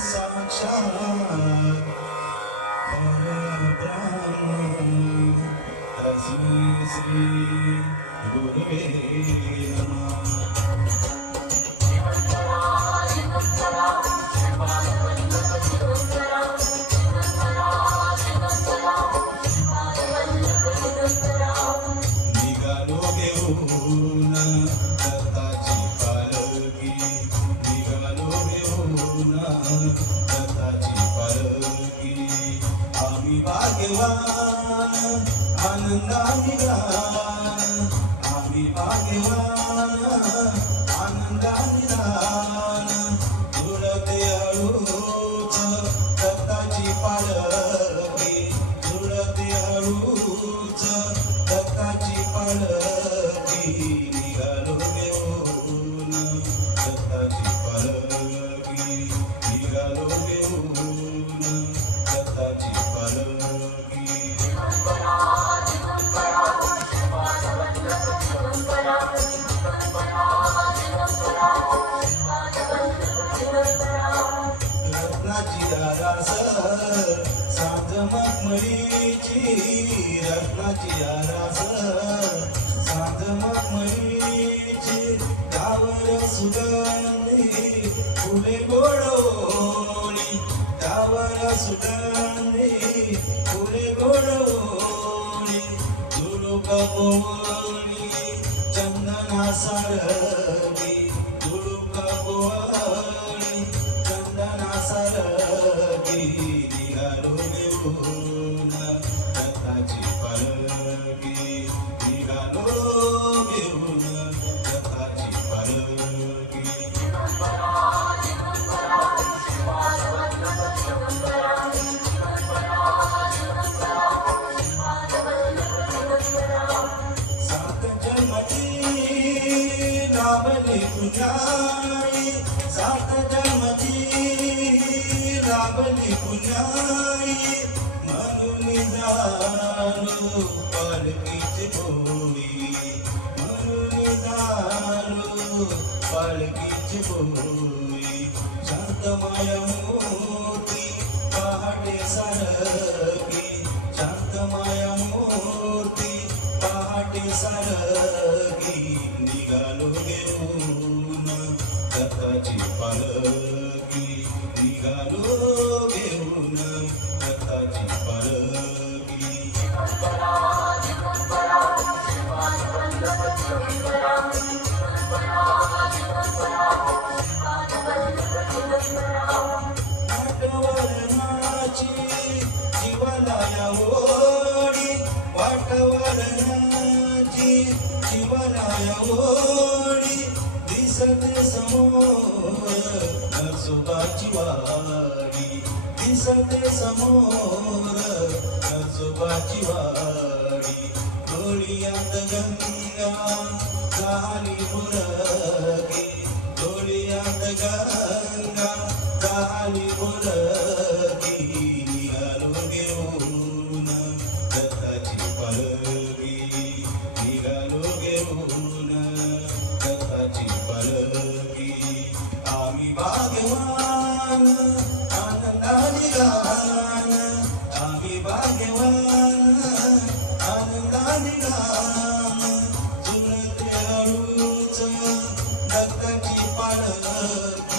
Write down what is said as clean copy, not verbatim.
साक्षात परब्रह्म तस्मै श्री गुरुवे नमः। निघालो घेऊन दत्ताची पालखी, निघालो घेऊन दत्ताची पालखी। आम्ही भाग्यवान आनंदाने रान, आम्ही भाग्यवान आनंदाने रान। झुळते हळूच दत्ताची पालखी, झुळते हळूच दत्ताची पालखी। निघालो घेऊन दत्ताची पालखी, निघालो घेऊन दत्ताची पालखी। रत्नाची आरास सांज मखमलीची, रत्नाची आरास सांज मखमलीची। त्यावर सुगंधी फुले गोडवणी, त्यावर सुगंधी फुले गोडवणी। झुळूक पोवणी चंदना सारखी, झुळूक पोवणी चंदना सारखी। निघालो घेऊन दत्ताची पालखी, निघालो घेऊन दत्ताची पालखी। सात जन्मची लाभली पुण्याई, सात जन्मची लाभली पुण्याई। म्हणून झालो पालखीची भोई, म्हणून झालो पालखीची भोई। शांत माया मूर्ती पहाटे सारखी, शांत माया मूर्ती पहाटे सारखी। निघालो घेऊन दत्ताची पालखी, निघालो घेऊन दत्ताची पालखी। वाटवरणाची जीवाला या ओढी, वाटवरणाची जीवाला या ओढी। दिसते समोर नरसोबाची वाडी, दिसते समोर नरसोबाची वाडी। डोळ्यात गंगा झाली बुरकी, डोळ्यात गंगा झाली बुरकी। निघालो घेऊन दत्ताची पालखी, निघालो घेऊन दत्ताची पालखी। आम्ही भाग्यवान आनंदाने गान, आम्ही भाग्यवान आनंदाने गान। झुळते हळूच दत्ताची पालखी,